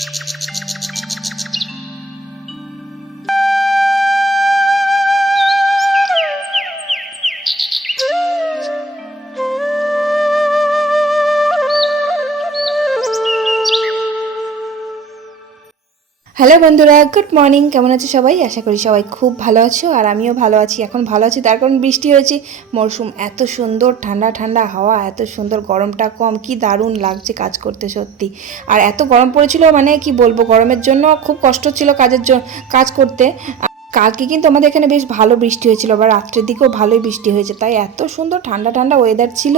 Thank you. Hello বন্ধুরা, good morning. কেমন আছে সবাই? আশা করি সবাই খুব ভালো আছো, আর আমিও ভালো আছি। এখন ভালো আছি, তার কারণ বৃষ্টি হয়েছে। মরশুম, এত সুন্দর ঠান্ডা ঠান্ডা হাওয়া, এত সুন্দর গরমটা কম, কি দারুণ লাগছে কাজ করতে সত্যি। আর এত গরম পড়েছিল মানে কি বলব, গরমের জন্য খুব কষ্ট ছিল কাজের জন্য কাজ করতে। কালকে কিন্তু আমাদের এখানে বেশ ভালো বৃষ্টি হয়েছিল, আবার রাত্রের দিকেও ভালোই বৃষ্টি হয়েছে। তাই এত সুন্দর ঠান্ডা ঠান্ডা ওয়েদার ছিল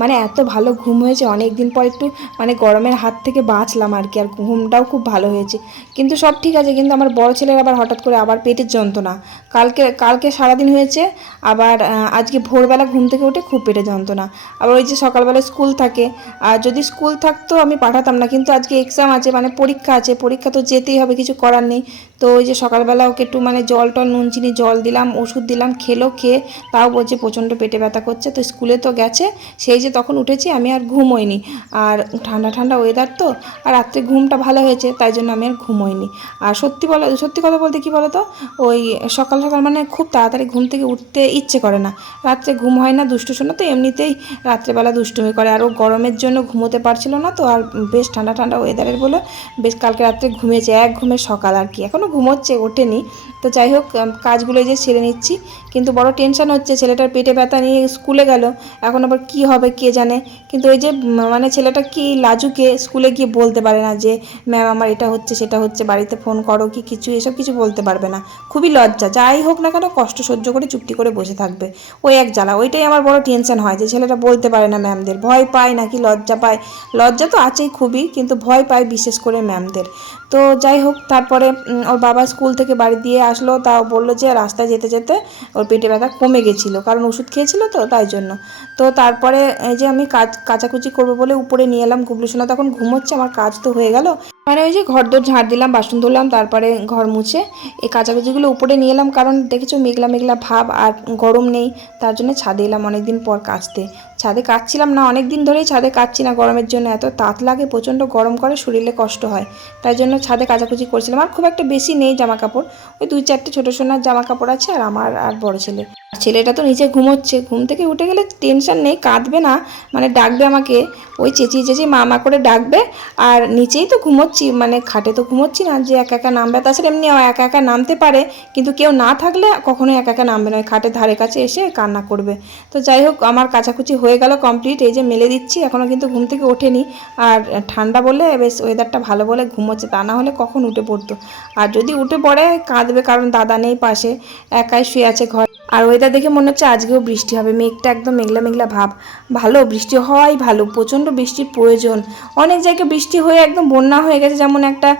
মানে এত ভালো ঘুম হয়েছে। অনেক দিন পর একটু মানে গরমের হাত থেকে বাঁচলাম আর কি, আর ঘুমটাও খুব ভালো হয়েছে। কিন্তু সব ঠিক আছে, কিন্তু আমার বড় ছেলের আবার হঠাৎ করে আবার পেটের যন্ত্রণা। কালকে কালকে সারাদিন হয়েছে, আবার আজকে ভোরবেলা ঘুম থেকে উঠে খুব পেটে যন্ত্রণা। আবার ওই যে সকালবেলা স্কুল থাকে, আর যদি স্কুল থাকতো আমি পাঠাতাম না, কিন্তু আজকে এক্সাম আছে মানে পরীক্ষা আছে, পরীক্ষা তো যেতেই হবে, কিছু করার নেই। তো ওই যে সকালবেলা ওকে একটু মানে জল টল, নুন, চিনি, জল দিলাম, ওষুধ দিলাম, খেলো, খেয়ে তাও বলছে প্রচণ্ড পেটে ব্যথা করছে। তো স্কুলে তো গেছে, সেই যে তখন উঠেছি আমি আর ঘুমোইনি। আর ঠান্ডা ঠান্ডা ওয়েদার তো, আর রাত্রে ঘুমটা ভালো হয়েছে, তাই জন্য আমি আর ঘুমোইনি। আর সত্যি বলো, সত্যি কথা বলতে কি বলো তো ওই সকাল সকাল মানে খুব তাড়াতাড়ি ঘুম থেকে উঠতে ইচ্ছে করে না। রাত্রে ঘুম হয় না, দুষ্টু শোনা তো, এমনিতেই রাত্রেবেলা দুষ্টুমি করে। আর ও গরমের জন্য ঘুমোতে পারছিল না তো, আর বেশ ঠান্ডা ঠান্ডা ওয়েদারের বলে বেশ কালকে রাত্রে ঘুমিয়েছে, এক ঘুমের সকাল আর কি। এখনও ঘুমোচ্ছে ওঠেনি। তো যাই হোক কাজগুলো যে সেরে নিচ্ছি। কিন্তু বড় টেনশন হচ্ছে, ছেলেটার পেটে ব্যথা নিয়ে স্কুলে গেল, এখন আবার কি হবে কে জানে? কিন্তু ওই যে মানে ছেলেটা কি লাজুকে স্কুলে গিয়ে বলতে পারে না যে, ম্যাম, আমার এটা হচ্ছে, সেটা হচ্ছে, বাড়িতে ফোন করো কি কিছু? এসব কিছু বলতে পারবে না। খুবই লজ্জা, যাই হোক না কেন কষ্ট সহ্য করে চুপটি করে বসে থাকবে। ওই এক জ্বালা, ওইটাই আমার বড় টেনশন হয় যে, ছেলেটা বলতে পারে না ম্যামদের। ভয় পায় নাকি লজ্জা পায়? লজ্জা তো আছেই খুবই, কিন্তু ভয় পায় বিশেষ করে ম্যামদের। তো যাই হোক, তারপরে ওর বাবা স্কুল থেকে বাড়ি দিয়ে আসলো, তাও বলল যে রাস্তায় যেতে যেতে ওর পেটে ব্যথা কমে গেছিল, কারণ ওষুধ খেয়েছিল তো তাই জন্য। তো তারপরে এই যে আমি কাজ, কাচাকুচি করব বলে উপরে নিয়ে এলাম, গুবলু সোনা তখন ঘুমোচ্ছে, আমার কাজ তো হয়ে গেল। মানে ওই যে ঘর দোর ঝাড় দিলাম, বাসন ধুলাম, তারপরে ঘর মুছে। এই কাচাকুচিগুলো উপরে নিয়ে এলাম, কারণ দেখেছ মেঘলা মেঘলা ভাব আর গরম নেই, তার জন্য ছাদে এলাম অনেকদিন পর কাচতে। ছাদে কাচ্ছিলাম না অনেক দিন ধরেই ছাদে কাচ্ছি না গরমের জন্য। এত তাত লাগে, প্রচণ্ড গরম করে, শরীরে কষ্ট হয়। তাই জন্য ছাদে কাচাকুচি করছিলাম। আর খুব একটা বেশি নেই জামা কাপড় ওই দুই চারটে ছোটো সোনার জামা কাপড় আছে আর আমার আর বড় ছেলে। ছেলেটা তো নিচে ঘুমোচ্ছে। ঘুম থেকে উঠে গেলে টেনশন নেই, কাঁদবে না। মানে ডাকবে আমাকে। ওই চেঁচিয়ে চেঁচিয়ে মামা করে ডাকবে। আর নিচেই তো ঘুমোচ্ছি মানে খাটে তো ঘুমোচ্ছি না যে একা একা নামবে। তাছাড়া এমনি একা একা নামতে পারে, কিন্তু কেউ না থাকলে কখনোই একা একা নামবে না। ওই খাটের ধারে কাছে এসে কান্না করবে। তো যাই হোক, আমার কাচাকুচি হয়ে গেল কমপ্লিট এই যে মেলে দিচ্ছি এখনও কিন্তু ঘুম থেকে ওঠেনি। আর ঠান্ডা বলে বেশ ওয়েদারটা ভালো বলে ঘুমোচ্ছে তা না হলে কখন উঠে পড়তো। আর যদি উঠে পড়ে, কাঁদবে কারণ দাদা নেই পাশে, একাই শুয়ে আছে ঘর। আর ওয়েদার দেখে মনে হচ্ছে আজকেও বৃষ্টি হবে। মেঘটা একদম মেঘলা মেঘলা ভাব। ভালো, বৃষ্টি হওয়াই ভালো। প্রচণ্ড বৃষ্টির প্রয়োজন। অনেক জায়গায় বৃষ্টি হয়ে একদম বন্যা হয়ে গেছে। যেমন একটা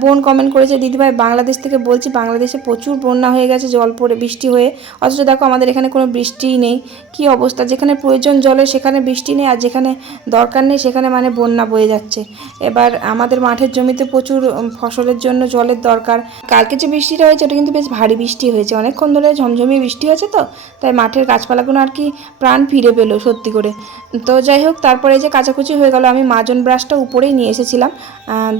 বোন কমেন্ট করেছে, দিদিভাই, বাংলাদেশ থেকে বলছি, বাংলাদেশে প্রচুর বন্যা হয়ে গেছে, জল পড়ে বৃষ্টি হয়ে। অথচ দেখো, আমাদের এখানে কোনো বৃষ্টিই নেই। কি অবস্থা? যেখানে প্রয়োজন জলের সেখানে বৃষ্টি নেই। আর যেখানে দরকার নেই, সেখানে মানে বন্যা বয়ে যাচ্ছে। এবার আমাদের মাঠের জমিতে প্রচুর ফসলের জন্য জলের দরকার। কালকে যে বৃষ্টিটা হয়েছে, ওটা কিন্তু বেশ ভারী বৃষ্টি হয়েছে। অনেকক্ষণ ধরে ঝমঝমিয়ে বৃষ্টি হয়েছে তো, তাই মাঠের গাছপালাগুলো আর কি প্রাণ ফিরে পেল সত্যি করে। তো যাই হোক, তারপরে যে কাচাকুচি হয়ে গেল, আমি মাজন ব্রাশটা উপরেই নিয়ে এসেছিলাম।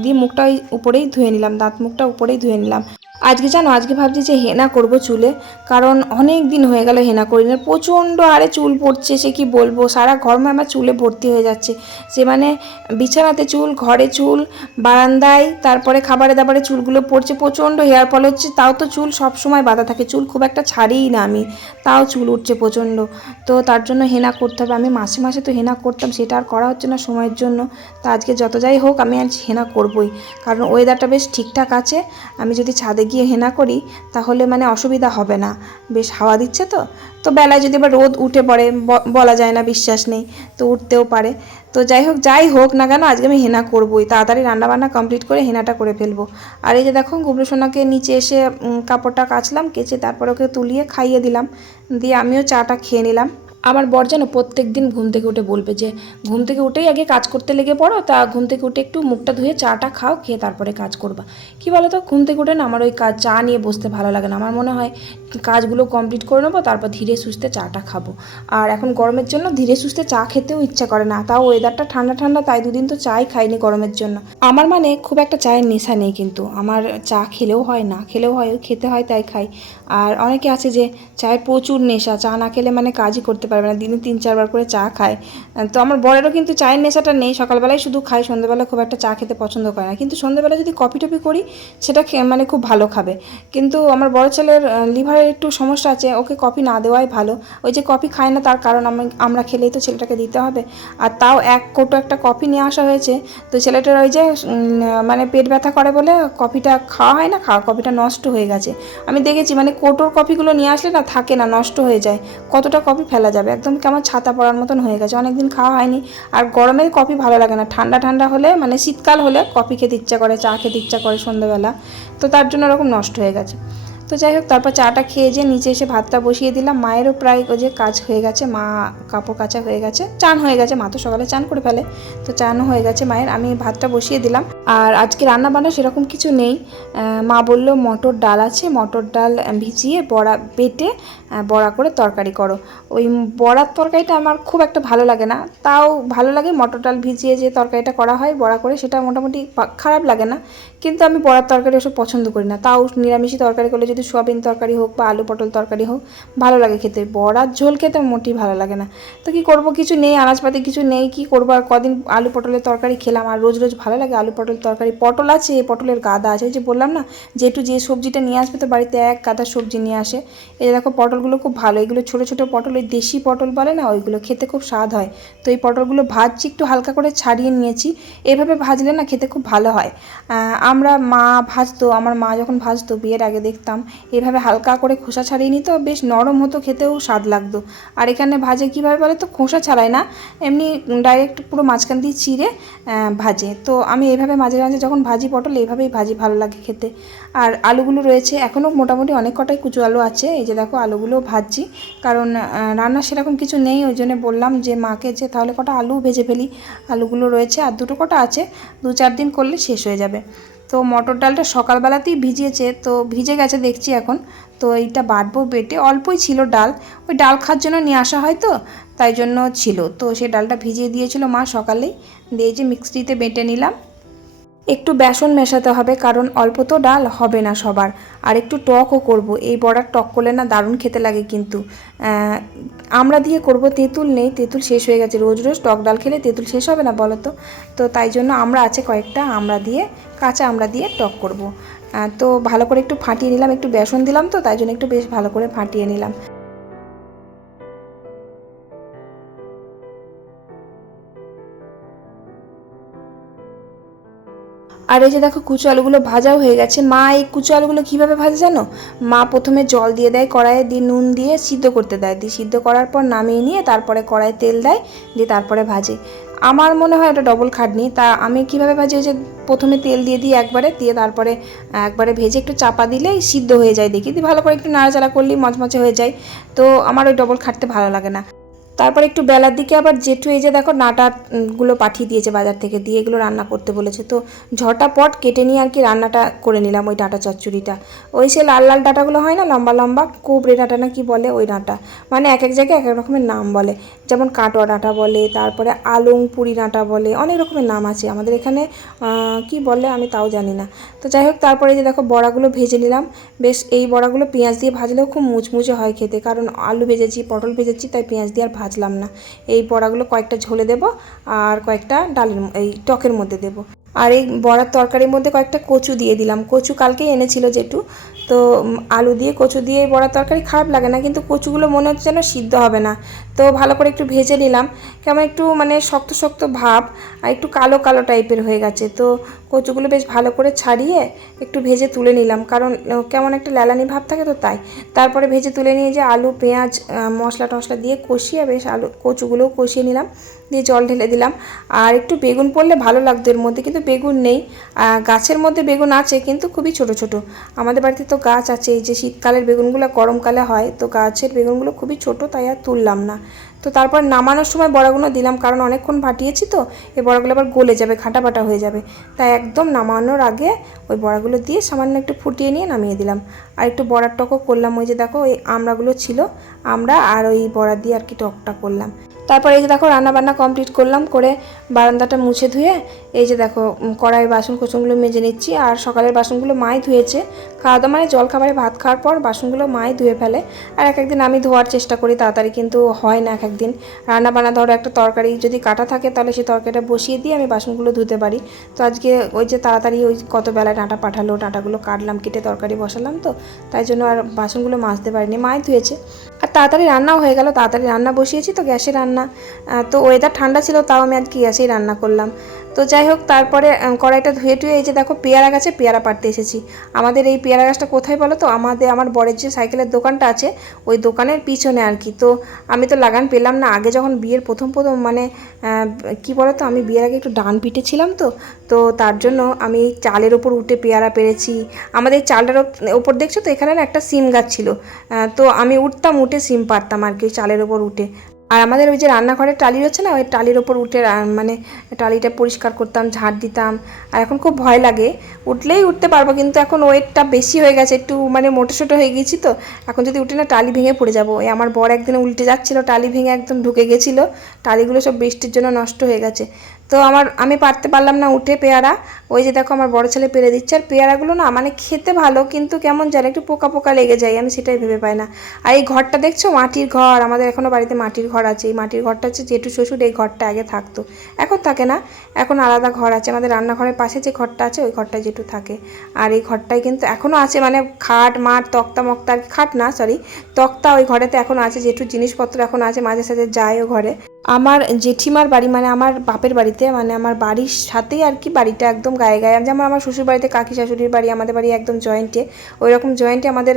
দিয়ে মুখটা উপরেই ধুয়ে নিলাম, দাঁত মুখটা উপরেই ধুয়ে নিলাম। আজকে জানো, আজকে ভাবছি যে হেনা করব চুলে, কারণ অনেক দিন হয়ে গেল হেনা করি না প্রচণ্ড আরে চুল পড়ছে, সে কি বলব? সারা ঘর আমার চুলে ভর্তি হয়ে যাচ্ছে। সে মানে বিছানাতে চুল, ঘরে চুল, বারান্দায়, তারপরে খাবারে দাবারে চুলগুলো পড়ছে, প্রচণ্ড হেয়ার ফল হচ্ছে। তাও তো চুল সব সময় বাঁধা থাকে, চুল খুব একটা ছাড়িই না আমি। তাও চুল উঠছে প্রচণ্ড। তো তার জন্য হেনা করতে হবে। আমি মাসে মাসে তো হেনা করতাম, সেটা আর করা হচ্ছে না সময়ের জন্য। তো আজকে যত যাই হোক, আমি আজ হেনা করবই। কারণ ওয়েদারটা বেশ ঠিকঠাক আছে। আমি যদি ছাদে গিয়ে হেনা করি, তাহলে মানে অসুবিধা হবে না। বেশ হাওয়া দিচ্ছে তো তো বেলায় যদি আবার রোদ উঠে পড়ে বলা যায় না, বিশ্বাস নেই, তো উঠতেও পারে। তো যাই হোক যাই হোক না কেন, আজকে আমি হেনা করবই। তাড়াতাড়ি রান্নাবান্না কমপ্লিট করে হেনাটা করে ফেলব। আর এই যে দেখো গুবলু সোনাকে নিচে এসে কাপড়টা কাচলাম, কেচে তারপর ওকে তুলিয়ে খাইয়ে দিলাম। দিয়ে আমিও চাটা খেয়ে নিলাম। আমার বর যেন প্রত্যেক দিন ঘুম থেকে উঠে বলবে যে, ঘুম থেকে উঠেই আগে কাজ করতে লেগে পড়ো, তা ঘুম থেকে উঠে একটু মুখটা ধুয়ে চাটা খাও, খেয়ে তারপরে কাজ করবা। কি বলো তো ঘুম থেকে উঠে না আমার ওই কাজ, চা নিয়ে বসতে ভালো লাগে না। আমার মনে হয় কাজগুলো কমপ্লিট করে নেব, তারপর ধীরে সুস্থে চাটা খাব। আর এখন গরমের জন্য ধীরে সুস্থে চা খেতেও ইচ্ছা করে না। তাও ওয়েদারটা ঠান্ডা ঠান্ডা, তাই দুদিন তো চাই খাইনি গরমের জন্য। আমার মানে খুব একটা চায়ের নেশা নেই কিন্তু। আমার চা খেলেও হয়, না খেলেও হয়, খেতে হয় তাই খাই। আর অনেকে আছে যে, চায়ের প্রচুর নেশা, চা না খেলে মানে কাজই করতে পারবে না, দিনে তিন, চারবার করে চা খায়। তো আমার বরেরও কিন্তু চায়ের নেশাটা নেই, সকালবেলায় শুধু খায়, সন্ধ্যেবেলা খুব একটা চা খেতে পছন্দ করে না। কিন্তু সন্ধ্যেবেলা যদি কফি টফি করি, সেটা মানে খুব ভালো খাবে। কিন্তু আমার বড় ছেলের লিভারের একটু সমস্যা আছে, ওকে কফি না দেওয়াই ভালো। ওই যে কফি খায় না, তার কারণ আমি, আমরা খেলেই তো ছেলেটাকে দিতে হবে। আর তাও এক কোটো একটা কফি নিয়ে আসা হয়েছে, তো ছেলেটার ওই যে মানে পেট ব্যথা করে বলে কফিটা খাওয়া হয় না, খাওয়া, কফিটা নষ্ট হয়ে গেছে। আমি দেখেছি মানে কোটোর কফিগুলো নিয়ে আসলে না, থাকে না, নষ্ট হয়ে যায়। কতটা কফি ফেলা যাবে। একদম কেমন ছাতা পড়ার মতন হয়ে গেছে। অনেকদিন খাওয়া হয়নি। আর গরমে কফি ভালো লাগে না। ঠান্ডা ঠান্ডা হলে মানে শীতকাল হলে কফি খেতে ইচ্ছা করে, চা খেতে ইচ্ছা করে সন্ধ্যাবেলা। তো তার জন্য ওরকম নষ্ট হয়ে গেছে। তো যাই হোক, তারপর চাটা খেয়ে যে নিচে এসে ভাতটা বসিয়ে দিলাম। মায়েরও প্রায় ওই যে কাজ হয়ে গেছে, মা কাপড় কাচা হয়ে গেছে, চান হয়ে গেছে, মা তো সকালে চান করে ফেলে, তো চানও হয়ে গেছে মায়ের, আমি ভাতটা বসিয়ে দিলাম। আর আজকে রান্না বান্না সেরকম কিছু নেই মা বলল মটর ডাল আছে, মটর ডাল ভিজিয়ে বড়া বেটে বড়া করে তরকারি করো। ওই বড়ার তরকারিটা আমার খুব একটা ভালো লাগে না, তাও ভালো লাগে মটর ডাল ভিজিয়ে যে তরকারিটা করা হয়, বড়া করে, সেটা মোটামুটি খারাপ লাগে না। কিন্তু আমি বড়ার তরকারি ওসব পছন্দ করি না, তাও নিরামিষি তরকারি করলে যদি সোয়াবিন তরকারি হোক বা আলু পটল তরকারি হোক, ভালো লাগে খেতে। বড়ার ঝোল খেতে মোটেই ভালো লাগে না। তো কি করব? কিছু নেই, আনাজপাতি কিছু নেই, কি করব? আর কদিন আলু পটলের তরকারি খেলাম। আর রোজ রোজ ভালো লাগে আলু পটল তরকারি। পটল আছে পটলের গাদা আছে। ওই যে বললাম না যে একটু যে সবজিটা নিয়ে আসবে তো বাড়িতে এক গাদা সবজি নিয়ে আসে। এই দেখো, পটলগুলো খুব ভালো। এগুলো ছোটো ছোটো পটল, ওই দেশি পটল বলে না, ওইগুলো খেতে খুব স্বাদ হয়। তো এই পটলগুলো ভাজছি, একটু হালকা করে ছাড়িয়ে নিয়েছি। এভাবে ভাজলে না খেতে খুব ভালো হয়। আমরা মা ভাজতো, আমার মা যখন ভাজতো, বিয়ের আগে দেখতাম। এভাবে হালকা করে খোসা ছাড়িয়ে নিত, বেশ নরম হতো, খেতেও স্বাদ লাগতো। আর এখানে ভাজে কীভাবে বলে তো? খোসা ছাড়ায় না, এমনি ডাইরেক্ট পুরো মাঝখান দিয়ে চিড়ে ভাজে। তো আমি এইভাবে মাঝে মাঝে যখন ভাজি পটল এইভাবেই ভাজি, ভালো লাগে খেতে। আর আলুগুলো রয়েছে এখনও মোটামুটি অনেক কটাই কুচু আলু আছে। এই যে দেখো, আলুগুলো ভাজছি। কারণ রান্না সেরকম কিছু নেই, ওই জন্য বললাম যে, মাকে যে, তাহলে কটা আলু ভেজে ফেলি। আলুগুলো রয়েছে, আর দুটো কটা আছে। দু চার দিন করলে শেষ হয়ে যাবে। তো মটর ডালটা সকালবেলাতেই ভিজিয়েছে, তো ভিজে গেছে দেখছি এখন। তো এইটা বাটবো বেটে, অল্পই ছিল ডাল। ওই ডাল খাওয়ার জন্য নিয়ে আসা হয় তো, তাই জন্য ছিল। তো সেই ডালটা ভিজিয়ে দিয়েছিল মা সকালেই। দিয়ে যে মিক্সিতে বেটে নিলাম। একটু বেসন মেশাতে হবে, কারণ অল্প তো ডাল হবে না সবার। আর একটু টকও করব, এই বড়ার টক করলে না দারুণ খেতে লাগে কিন্তু। আমরা দিয়ে করব তেঁতুল নেই, তেঁতুল শেষ হয়ে গেছে। রোজ রোজ টক ডাল খেলে তেঁতুল শেষ হবে না বলো তো? তো তাই জন্য আমরা আছে কয়েকটা, আমরা দিয়ে কাঁচা আমরা দিয়ে টক করব। তো ভালো করে একটু ফাটিয়ে নিলাম, একটু বেসন দিলাম তো, তাই জন্য একটু বেশ ভালো করে ফাটিয়ে নিলাম। আর এই যে দেখো কুচো আলুগুলো ভাজাও হয়ে গেছে। মা, এই কুচো আলুগুলো কীভাবে ভাজে জানো? মা প্রথমে জল দিয়ে দেয়, কড়াইয়ে দিয়ে নুন দিয়ে সিদ্ধ করতে দেয়। দিয়ে সিদ্ধ করার পর নামিয়ে নিয়ে তারপরে কড়াইয়ে তেল দেয়, দিয়ে তারপরে ভাজে। আমার মনে হয় ওটা ডবল খাটনি। তা আমি কীভাবে ভাজি? যে প্রথমে তেল দিয়ে দিই একবারে, দিয়ে তারপরে একবারে ভেজে একটু চাপা দিলেই সিদ্ধ হয়ে যায় দেখি। দিয়ে ভালো করে একটু নাড়াচাড়া করলেই মচমচে হয়ে যায়। তো আমার ওই ডবল খাটতে ভালো লাগে না। তারপর একটু বেলার দিকে আবার জেঠু এই যে দেখো নাটাগুলো গুলো পাঠিয়ে দিয়েছে বাজার থেকে, দিয়ে এগুলো রান্না করতে বলেছে। তো ঝটা পট কেটে নিয়ে আর কি রান্নাটা করে নিলাম ওই ডাঁটা চচ্চড়িটা। ওই সে লাল লাল ডাঁটাগুলো হয় না, লম্বা লম্বা, কুবড়ে ডাঁটা না কি বলে ওই ডাঁটা। মানে এক এক জায়গায় এক এক রকমের নাম বলে। যেমন কাটোয়া ডাঁটা বলে, তারপরে আলং পুরি নাটা বলে, অনেক রকমের নাম আছে। আমাদের এখানে কি বলে আমি তাও জানি না। তো যাই হোক, তারপরে যে দেখো বড়াগুলো ভেজে নিলাম। বেশ, এই বড়াগুলো পেঁয়াজ দিয়ে ভাজলেও খুব মুচমুচে হয় খেতে, কারণ আলু ভেজেছি, পটল ভেজেছি, তাই পেঁয়াজ দিয়ে আর ভাজলাম না। এই বড়াগুলো কয়েকটা ঝোলে দেব আর কয়েকটা ডালের এই টকের মধ্যে দেবো। আর এই বড়ার তরকারির মধ্যে কয়েকটা কচু দিয়ে দিলাম। কচু কালকেই এনেছিল যেটু তো আলু দিয়ে কচু দিয়ে বড়ার তরকারি খারাপ লাগে না, কিন্তু কচুগুলো মনে হচ্ছে যেন সিদ্ধ হবে না। তো ভালো করে একটু ভেজে নিলাম। কেমন একটু মানে শক্ত শক্ত ভাব আর একটু কালো কালো টাইপের হয়ে গেছে। তো কচুগুলো বেশ ভালো করে ছাড়িয়ে একটু ভেজে তুলে নিলাম। কারণ কেমন একটা ল্যালানি ভাব থাকে তো তাই। তারপরে ভেজে তুলে নিয়ে যে আলু, পেঁয়াজ মশলা টশলা দিয়ে কষিয়ে বেশ আলু, কচুগুলোও কষিয়ে নিলাম। দিয়ে জল ঢেলে দিলাম। আর একটু বেগুন পড়লে ভালো লাগতো এর মধ্যে, কিন্তু বেগুন নেই। গাছের মধ্যে বেগুন আছে, কিন্তু খুবই ছোট ছোট। আমাদের বাড়িতে তো গাছ আছে, এই যে শীতকালের বেগুনগুলো গরমকালে হয়, তো গাছের বেগুনগুলো খুবই ছোট, তাই আর তুললাম না। তো তারপর নামানোর সময় বড়াগুলো দিলাম, কারণ অনেকক্ষণ ফাটিয়েছি তো এই বড়াগুলো আবার গলে যাবে ঘাটা পাটা হয়ে যাবে। তাই একদম নামানোর আগে ওই বড়াগুলো দিয়ে সামান্য একটু ফুটিয়ে নিয়ে নামিয়ে দিলাম। আর একটু বড়ার টকও করলাম, ওই যে দেখো, ওই আমড়াগুলো ছিল, আমরা আর ওই বড়া দিয়ে আর কি টকটা করলাম। তারপর এই যে দেখো রান্না বান্না কমপ্লিট করলাম, করে বারান্দাটা মুছে ধুয়ে এই যে দেখো কড়াই বাসন কোসনগুলো মেজে নিচ্ছি। আর সকালের বাসনগুলো মাই ধুয়েছে খাওয়া দাওয়া মানে জল খাবারে ভাত খাওয়ার পর বাসনগুলো মাই ধুয়ে ফেলে। আর এক একদিন আমি ধোয়ার চেষ্টা করি, তাড়াতাড়ি কিন্তু হয় না এক একদিন। রান্না বান্না ধরো, একটা তরকারি যদি কাটা থাকে তাহলে সেই তরকারিটা বসিয়ে দিয়ে আমি বাসনগুলো ধুতে পারি। তো আজকে ওই যে তাড়াতাড়ি ওই কত বেলায় ডাঁটা পাঠালো, ডাঁটাগুলো কাটলাম, কেটে তরকারি বসালাম তো, তাই জন্য আর বাসনগুলো মাজতে পারিনি মাই ধুয়েছে। আর তাড়াতাড়ি রান্নাও হয়ে গেল, তাড়াতাড়ি রান্না বসিয়েছি তো গ্যাসে রান্না। তো ওয়েদার ঠান্ডা ছিল, তাও আমি আজকে গ্যাসেই রান্না করলাম। তো যাই হোক, তারপরে কড়াইটা ধুয়ে টুয়ে এই যে দেখো পেয়ারা গাছে পেয়ারা পাড়তে এসেছি। আমাদের এই পেয়ারা গাছটা কোথায় বলো তো? আমাদের, আমার বরের যে সাইকেলের দোকানটা আছে, ওই দোকানের পিছনে আর কি। তো আমি তো লাগান পেলাম না। আগে যখন বিয়ের প্রথম প্রথম মানে কি বলো তো আমি বিয়ের আগে একটু ডান পিঠে ছিলাম তো। তো তার জন্য আমি চালের ওপর উঠে পেয়ারা পেরেছি। আমাদের চালটার ওপ- ওপর দেখছ তো? এখানে না একটা সিম গাছ ছিল। তো আমি উঠতাম, উঠে সিম পারতাম আর কি, চালের ওপর উঠে। আর আমাদের ওই যে রান্নাঘরের টালি রয়েছে না, ওই টালির ওপর উঠে মানে টালিটা পরিষ্কার করতাম, ঝাড় দিতাম। আর এখন খুব ভয় লাগে। উঠলেই উঠতে পারব, কিন্তু এখন ওয়েটটা বেশি হয়ে গেছে, একটু মানে মোটো সোটো হয়ে গেছি তো। এখন যদি উঠে না, টালি ভেঙে পড়ে যাব। ওই আমার বর একদিন উল্টে যাচ্ছিল, টালি ভেঙে একদম ঢুকে গেছিল। টালিগুলো সব বৃষ্টির জন্য নষ্ট হয়ে গেছে। তো আমার, আমি পারতে পারলাম না উঠে পেয়ারা। ওই যে দেখো আমার বড় ছেলে পেরে দিচ্ছে। আর পেয়ারাগুলো না মানে খেতে ভালো, কিন্তু কেমন জানে একটু পোকা পোকা লেগে যায়, আমি সেটাই ভেবে পাই না। আর এই ঘরটা দেখছ? মাটির ঘর। আমাদের এখনও বাড়িতে মাটির ঘর আছে। এই মাটির ঘরটা হচ্ছে জেঠু শ্বশুর, এই ঘরটা আগে থাকতো। এখন থাকে না। এখন আলাদা ঘর আছে। আমাদের রান্নাঘরের পাশে যে ঘরটা আছে, ওই ঘরটা জেঠু থাকে। আর এই ঘরটায় কিন্তু এখনও আছে মানে খাট, মাঠ, তক্তা, মক্তা খাট না সরি তক্তা ওই ঘরেতে এখন আছে। জেঠুর জিনিসপত্র এখন আছে। মাঝে সাঝে যায় ও ঘরে। আমার জেঠিমার বাড়ি মানে আমার বাপের বাড়িতে মানে আমার বাড়ির সাথেই আর কি বাড়িটা একদম গায়ে গায়ে। যেমন আমার শ্বশুর বাড়িতে কাকি শাশুড়ির বাড়ি, আমাদের বাড়ি একদম জয়েন্টে ওই রকম জয়েন্টে আমাদের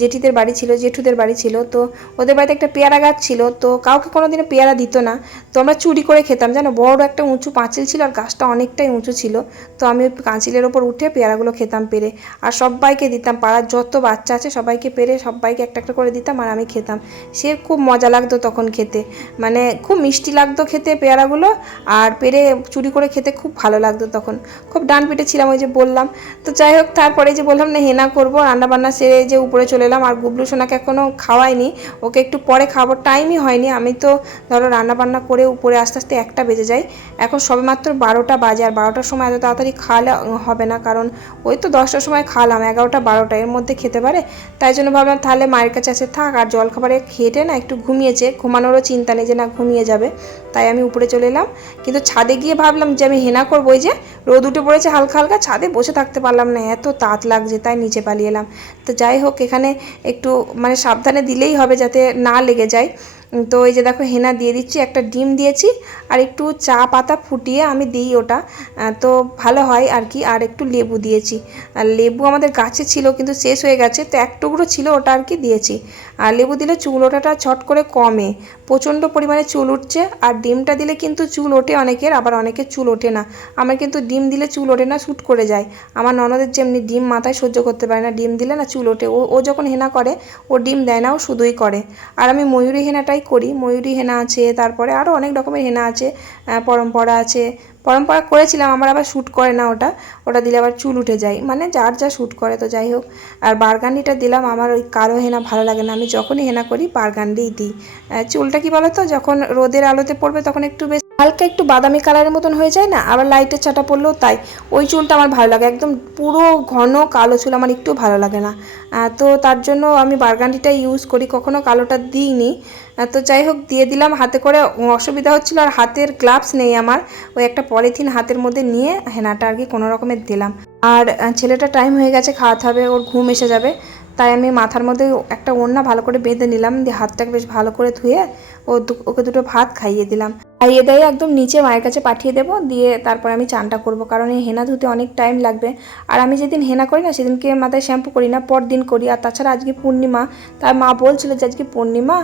জেঠিদের বাড়ি ছিল, জেঠুদের বাড়ি ছিল। তো ওদের বাড়িতে একটা পেয়ারা গাছ ছিল, তো কাউকে কোনো দিনে পেয়ারা দিত না। তো আমরা চুরি করে খেতাম, জানো? বড় একটা উঁচু পাঁচিল ছিল আর গাছটা অনেকটাই উঁচু ছিল। তো আমি ওই পাঁচিলের ওপর উঠে পেয়ারাগুলো খেতাম পেরে। আর সবাইকে দিতাম, পাড়ার যত বাচ্চা আছে সবাইকে পেরে সবাইকে একটা একটা করে দিতাম আর আমি খেতাম। সে খুব মজা লাগতো তখন খেতে। মানে খুব মিষ্টি লাগতো খেতে পেয়ারাগুলো। আর পেরে চুরি করে খেতে খুব ভালো লাগতো তখন। খুব ডান পিটে ছিলাম ওই যে বললাম। তো যাই হোক, তারপরে যে বললাম না, হেনা করব রান্না বান্না সেরে যে উপরে চলে এলাম, আর গুবলু সোনাকে এখনও খাওয়াইনি ওকে একটু পরে খাব টাইমই হয়নি। আমি তো ধরো রান্না বান্না করে উপরে আস্তে আস্তে একটা বেজে যায়। এখন সবেমাত্র বারোটা বাজে, আর বারোটার সময় এত তাড়াতাড়ি খাওয়ালে হবে না, কারণ ওই তো দশটার সময় খাওয়ালাম এগারোটা বারোটা, এর মধ্যে খেতে পারে। তাই জন্য ভাবলাম তাহলে মায়ের কাছে আসে থাক, আর জলখাবারে খেটে না একটু ঘুমিয়েছে। ঘুমানোরও চিন্তা নেই যে না, ঘুমিয়ে যাবে। তাই আমি উপরে চলে এলাম। কিন্তু ছাদে গিয়ে ভাবলাম যে আমি হেনা করব যে রোদ উঠে পড়েছে হালকা হালকা, ছাদে বসে থাকতে পারলাম না, এত তাঁত লাগছে, তাই নিচে পালিয়ে এলাম। তো যাই হোক, এখানে একটু মানে সাবধানে দিলেই হবে যাতে না লেগে যায়। তো এই যে দেখো হেনা দিয়ে দিচ্ছি, একটা ডিম দিয়েছি আর একটু চা পাতা ফুটিয়ে আমি দিই ওটা। তো ভালো হয় আর কি, আর একটু লেবু দিয়েছি। আর লেবু আমাদের গাছে ছিল কিন্তু শেষ হয়ে গেছে, তো এক টুকরো ছিল ওটা আর কি দিয়েছি। আর লেবু দিলে চুল ওঠাটা ছট করে কমে, প্রচণ্ড পরিমাণে চুল উঠছে। আর ডিমটা দিলে কিন্তু চুল ওঠে অনেকের, আবার অনেকের চুল ওঠে না। আমার কিন্তু ডিম দিলে চুল ওঠে না, শ্যুট করে যায়। আমার ননদের যেমনি ডিম মাথায় সহ্য করতে পারে না, ডিম দিলে না চুল ওঠে। ও ও যখন হেনা করে, ও ডিম দেয় না, ও শুধুই করে। আর আমি ময়ূরী হেনাটাই করি। ময়ূরী হেনা আছে, তারপরে আরও অনেক রকমের হেনা আছে পরম্পরা আছে। পরম্পরা করেছিলাম, আমার আবার শ্যুট করে না ওটা। ওটা দিলে আবার চুল উঠে যায়। মানে যার যা শ্যুট করে তো যাই হোক। আর বারগান্ডিটা দিলাম, আমার ওই কালো হেনা ভালো লাগে না। আমি যখনই হেনা করি, বারগান্ডিই দিই। চুলটা কি বলো তো যখন রোদের আলোতে পড়বে, তখন একটু বেশ হালকা একটু বাদামি কালারের মতন হয়ে যায় না, আবার লাইটের ছাটা পড়লেও তাই। ওই চুলটা আমার ভালো লাগে, একদম পুরো ঘন কালো চুল আমার একটু ভালো লাগে না। তো তার জন্য আমি বারগান্ডিটা ইউজ করি, কখনো কালোটা দিইনি। তো যাই হোক, দিয়ে দিলাম হাতে করে অসুবিধা হচ্ছিল আর হাতের গ্লাভস নেই আমার। ওই একটা পলিথিন হাতের মধ্যে নিয়ে হেনাটা আর কি কোনো রকমের দিলাম। আর ছেলেটা টাইম হয়ে গেছে, খাওয়াতে হবে, ওর ঘুম এসে যাবে। তাই আমি মাথার মধ্যে একটা ওড়না ভালো করে বেঁধে নিলাম, দিয়ে হাতটাকে বেশ ভালো করে ধুয়ে ও ওকে দুটো ভাত খাইয়ে দিলাম। খাইয়ে দেয় একদম নিচে মায়ের কাছে পাঠিয়ে দেবো, দিয়ে তারপর আমি চানটা করব, কারণ এই হেনা ধুতে অনেক টাইম লাগবে। আর আমি যেদিন হেনা করি না, সেদিনকে মাথায় শ্যাম্পু করি না পর দিন করি। আর তাছাড়া আজকে পূর্ণিমা, তার মা বলছিল যে আজকে পূর্ণিমা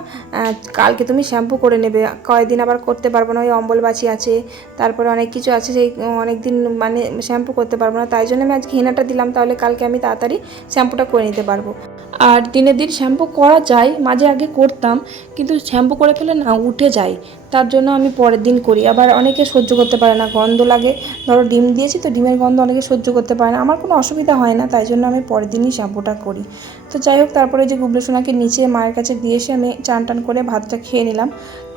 কালকে তুমি শ্যাম্পু করে নেবে। কয়েকদিন আবার করতে পারব না, ওই অম্বলবাচি আছে, তারপরে অনেক কিছু আছে, সেই অনেক দিন মানে শ্যাম্পু করতে পারব না। তাই জন্য আমি আজকে হেনাটা দিলাম, তাহলে কালকে আমি তাড়াতাড়ি শ্যাম্পুটা করে নিতে পারব। আর দিনের দিন শ্যাম্পু করা যায়, মাঝে আগে করতাম, কিন্তু শ্যাম্পু করে ফেলে না উঠে যায়। তার জন্য আমি পরের দিন করি। আবার অনেকে সহ্য করতে পারে না, গন্ধ লাগে। ধরো ডিম দিয়েছি তো ডিমের গন্ধ অনেকে সহ্য করতে পারে না। আমার কোনো অসুবিধা হয় না, তাই জন্য আমি পরের দিনই শ্যাম্পুটা করি। তো যাই হোক, তারপরে যে গুবলু সোনাকে নিচে মায়ের কাছে দিয়ে এসে আমি চান টান করে ভাতটা খেয়ে নিলাম।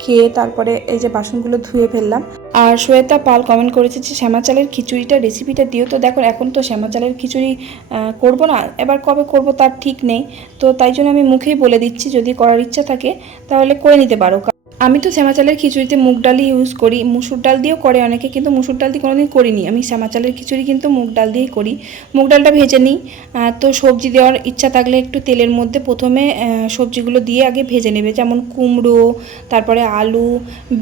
খেয়ে তারপরে এই যে বাসনগুলো ধুয়ে ফেললাম। আর শ্বেতা পাল কমেন্ট করেছে যে, শ্যামা চালের খিচুড়িটা রেসিপিটা দিও তো। দেখো, এখন তো শ্যামা চালের খিচুড়ি করব না। এবার কবে করব তার ঠিক নেই। তো তাই জন্য আমি মুখেই বলে দিচ্ছি, যদি করার ইচ্ছা থাকে, তাহলে করে নিতে পারো। আমি তো শ্যামা চালের খিচুড়িতে মুগ ডালই ইউজ করি। মুসুর ডাল দিয়েও করে অনেকে, কিন্তু মুসুর ডাল দিয়ে কোনোদিন করিনি। আমি শ্যামা চালের খিচুড়ি কিন্তু মুগ ডাল দিয়েই করি। মুগ ডালটা ভেজে নিই। তো সবজি দেওয়ার ইচ্ছা থাকলে একটু তেলের মধ্যে প্রথমে সবজিগুলো দিয়ে আগে ভেজে নেবে। যেমন কুমড়ো, তারপরে আলু,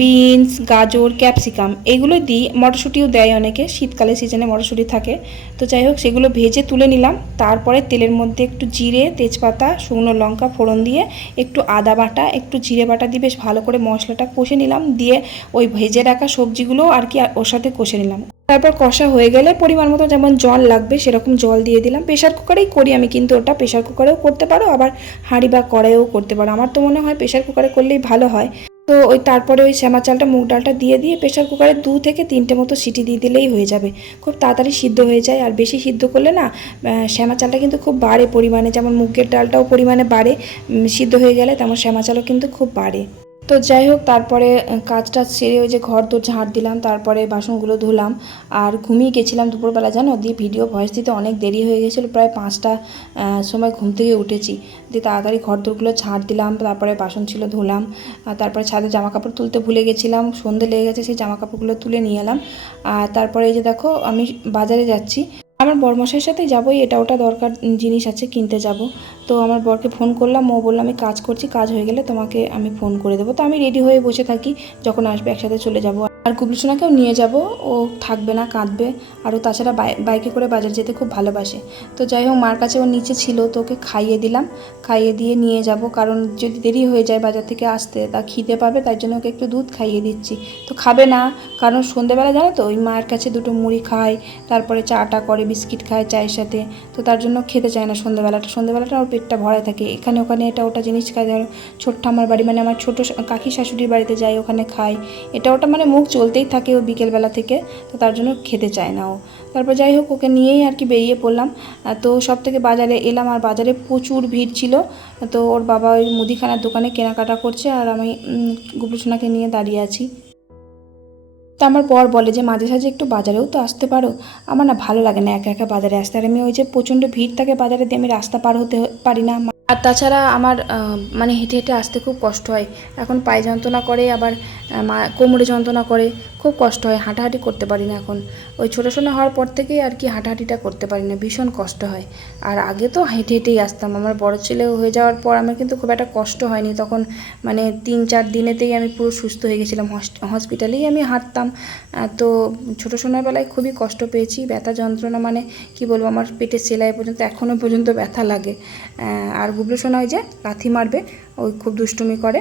বিনস, গাজর, ক্যাপসিকাম এগুলো দিই। মটরশুঁটিও দেয় অনেকে। শীতকালে সিজনে মটরশুঁটি থাকে। তো যাই হোক, সেগুলো ভেজে তুলে নিলাম। তারপরে তেলের মধ্যে একটু জিরে, তেজপাতা, শুকনো লঙ্কা, ফোড়ন দিয়ে একটু আদা বাটা, একটু জিরে বাটা দিয়ে বেশ ভালো করে মশলাটা কষে নিলাম, দিয়ে ওই ভেজে রাখা সবজিগুলো আর কি ওর সাথে কষে নিলাম। তারপর কষা হয়ে গেলে পরিমাণ মতো যেমন জল লাগবে সেরকম জল দিয়ে দিলাম। প্রেশার কুকারেই করি আমি, কিন্তু ওটা প্রেশার কুকারেও করতে পারো, আবার হাঁড়ি বা কড়াইও করতে পারো। আমার তো মনে হয় প্রেশার কুকারে করলেই ভালো হয়। তো ওই তারপরে ওই শ্যামা চালটা, মুগ ডালটা দিয়ে দিয়ে প্রেশার কুকারে দু থেকে তিনটে মতো সিটি দিয়ে দিলেই হয়ে যাবে। খুব তাড়াতাড়ি সিদ্ধ হয়ে যায়, আর বেশি সিদ্ধ করলে না শ্যামা চালটা কিন্তু খুব বাড়ে পরিমাণে। যেমন মুগের ডালটাও পরিমাণে বাড়ে। সিদ্ধ হয়ে গেলে তেমন শ্যামা চালও কিন্তু খুব বাড়ে। তো যাই হোক, তারপরে কাজটা সেরে ওই যে ঘর দোর ঝাঁট দিলাম, তারপরে বাসনগুলো ধুলাম। আর ঘুমিয়ে গেছিলাম দুপুরবেলা, জানো? দিয়ে ভিডিও ভয়েস দিতে অনেক দেরি হয়ে গেছিল, প্রায় পাঁচটা সময় ঘুম থেকে উঠেছি। দিয়ে তাড়াতাড়ি ঘর দোরগুলো ঝাঁট দিলাম, তারপরে বাসন ছিল ধুলাম, আর তারপরে ছাদে জামা কাপড় তুলতে ভুলে গেছিলাম, সন্ধে লেগে গেছে, সেই জামা কাপড়গুলো তুলে নিয়ে এলাম। আর তারপরে এই যে দেখো, আমি বাজারে যাচ্ছি। আমার বরমশের সাথে যাবোই, এটা ওটা দরকার জিনিস আছে, কিনতে যাব। তো আমার বরকে ফোন করলাম, ও বলল, আমি কাজ করছি, কাজ হয়ে গেলে তোমাকে আমি ফোন করে দেবো। তো আমি রেডি হয়ে বসে থাকি, যখন আসবে একসাথে চলে যাব। আর কুবলুসোনাকেও নিয়ে যাব। ও থাকবে না, কাঁদবে। আর ও তাছাড়া বাই- বাইকে করে বাজার যেতে খুব ভালোবাসে। তো যাই হোক, মার কাছে ও নিচে ছিল, তো ওকে খাইয়ে দিলাম। খাইয়ে দিয়ে নিয়ে যাব। কারণ যদি দেরি হয়ে যায় বাজার থেকে আসতে, তা খিদে পাবে তার জন্য ওকে একটু দুধ খাইয়ে দিচ্ছি। তো খাবে না, কারণ সন্ধেবেলা জানো তো, ওই মায়ের কাছে দুটো মুড়ি খায়, তারপরে চাটা করে, বিস্কিট খায় চায়ের সাথে। তো তার জন্য খেতে চায় না সন্ধেবেলাটা। সন্ধেবেলাটা ওর পেটটা ভরা থাকে। এখানে ওখানে এটা ওটা জিনিস খায়। ধরো, ছোট্ট আমার বাড়ি মানে আমার ছোটো কাকি শাশুড়ির বাড়িতে যাই, ওখানে খাই এটা ওটা মানে মুখ চলতেই থাকে ও বিকেলবেলা থেকে, তো তার জন্য খেতে চায় না ও। তারপর যাই হোক, ওকে নিয়েই আর কি বেরিয়ে পড়লাম। তো সব থেকে বাজারে এলাম আর বাজারে প্রচুর ভিড় ছিল। তো ওর বাবা ওই মুদিখানার দোকানে কেনাকাটা করছে আর আমি গুবলুসোনাকে নিয়ে দাঁড়িয়ে আছি। আমার পর বলে যে, মাঝে সাঝে একটু বাজারেও তো আসতে পারো। আমার না ভালো লাগে না একা একা বাজারে আসতে। আর আমি ওই যে প্রচণ্ড ভিড় থাকে বাজারে দিয়ে আমি রাস্তা পার হতে পারি না। আর তাছাড়া আমার মানে হেঁটে হেঁটে আসতে খুব কষ্ট হয়। এখন পায়ে যন্ত্রণা করে, আবার কোমরে যন্ত্রণা করে। খুব কষ্ট হয়, হাঁটাহাঁটি করতে পারি না এখন। ওই ছোটো শোনা হওয়ার পর থেকেই আর কি হাঁটাহাঁটিটা করতে পারি না, ভীষণ কষ্ট হয়। আর আগে তো হেঁটে হেঁটেই আসতাম। আমার বড় ছেলে হয়ে যাওয়ার পর আমার কিন্তু খুব একটা কষ্ট হয়নি। তখন মানে তিন চার দিনেতেই আমি পুরো সুস্থ হয়ে গেছিলাম। হস- হসপিটালেই আমি হাঁটতাম। তো ছোটো সোনার বেলায় খুবই কষ্ট পেয়েছি। ব্যথা যন্ত্রণা মানে কি বলব, আমার পেটের সেলাই পর্যন্ত এখনও পর্যন্ত ব্যথা লাগে। আর গুবলু সোনা যে লাথি মারবে, ওই খুব দুষ্টুমি করে।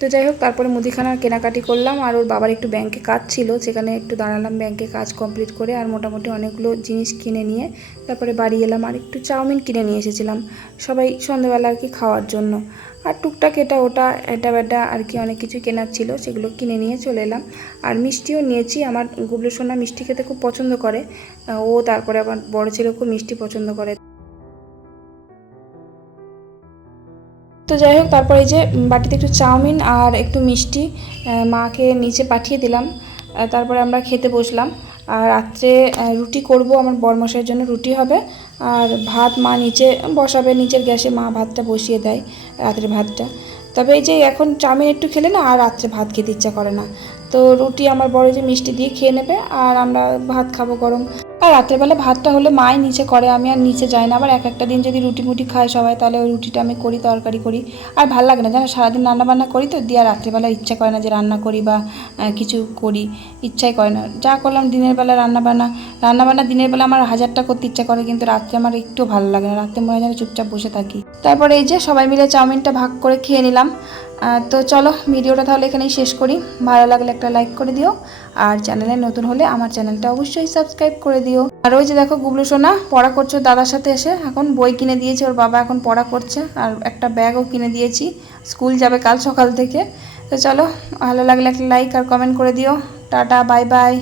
তো যাই হোক, তারপরে মুদিখানার কেনাকাটি করলাম আর ওর বাবার একটু ব্যাংকে কাজ ছিল, সেখানে একটু দাঁড়ালাম ব্যাংকে কাজ কমপ্লিট করে আর মোটামুটি অনেকগুলো জিনিস কিনে নিয়ে তারপরে বাড়ি এলাম। আর একটু চাউমিন কিনে নিয়ে এসেছিলাম সবাই সন্ধেবেলা আর কি খাওয়ার জন্য। আর টুকটাক এটা ওটা, এটা বেটা আর কি অনেক কিছু কেনার ছিল, সেগুলো কিনে নিয়ে চলে এলাম। আর মিষ্টিও নিয়েছি, আমার গুবলু সোনা মিষ্টি খেতে খুব পছন্দ করে। ও তারপরে আবার বড় ছেলে খুব মিষ্টি পছন্দ করে। তো যাই হোক, তারপরে যে বাটিতে একটু চাউমিন আর একটু মিষ্টি মাকে নিচে পাঠিয়ে দিলাম। তারপরে আমরা খেতে বসলাম। আর রাত্রে রুটি করব, আমার বরমশাইয়ের জন্য রুটি হবে। আর ভাত মা নিচে বসাবে, নিচের গ্যাসে মা ভাতটা বসিয়ে দেয় রাত্রে ভাতটা। তবে এই যে এখন চাউমিন একটু খেলে না, আর রাত্রে ভাত খেতে ইচ্ছা করে না। তো তো রুটি আমার বড় যে মিষ্টি দিয়ে খেয়ে নেবে, আর আমরা ভাত খাব গরম। আর রাত্রেবেলা ভাতটা হলে মাই নিচে করে, আমি আর নিচে যাই না। আবার এক একটা দিন যদি রুটি মুটি খায় সবাই, তাহলে ওই রুটিটা আমি করি, তরকারি করি। আর ভালো লাগে না, জানো, সারাদিন রান্না বান্না করি তো, দিয়ে আর রাত্রেবেলা ইচ্ছা করে না যে রান্না করি বা কিছু করি, ইচ্ছাই করে না। যা করলাম দিনের বেলা রান্না বান্না রান্না বান্না দিনের বেলা আমার হাজারটা করতে ইচ্ছা করে, কিন্তু রাত্রে আমার একটু ভালো লাগে না, রাত্রে মনে হয় যেন চুপচাপ বসে থাকি। তারপরে এই যে সবাই মিলে চাউমিনটা ভাগ করে খেয়ে নিলাম। তো চলো, ভিডিওটা তাহলে এখানেই শেষ করি। ভালো লাগলে একটা লাইক করে দিও। আর চ্যানেলে নতুন হলে আমার চ্যানেলটা অবশ্যই সাবস্ক্রাইব করে দিও। আর ওই যে দেখো, গুবলু সোনা, পড়া করছ দাদার সাথে এসে। এখন বই কিনে দিয়েছে, ওর বাবা এখন পড়া করছে। আর একটা ব্যাগও কিনে দিয়েছি। স্কুল যাবে কাল সকাল থেকে। তো চলো, ভালো লাগলে একটা লাইক আর কমেন্ট করে দিও। Tata bye bye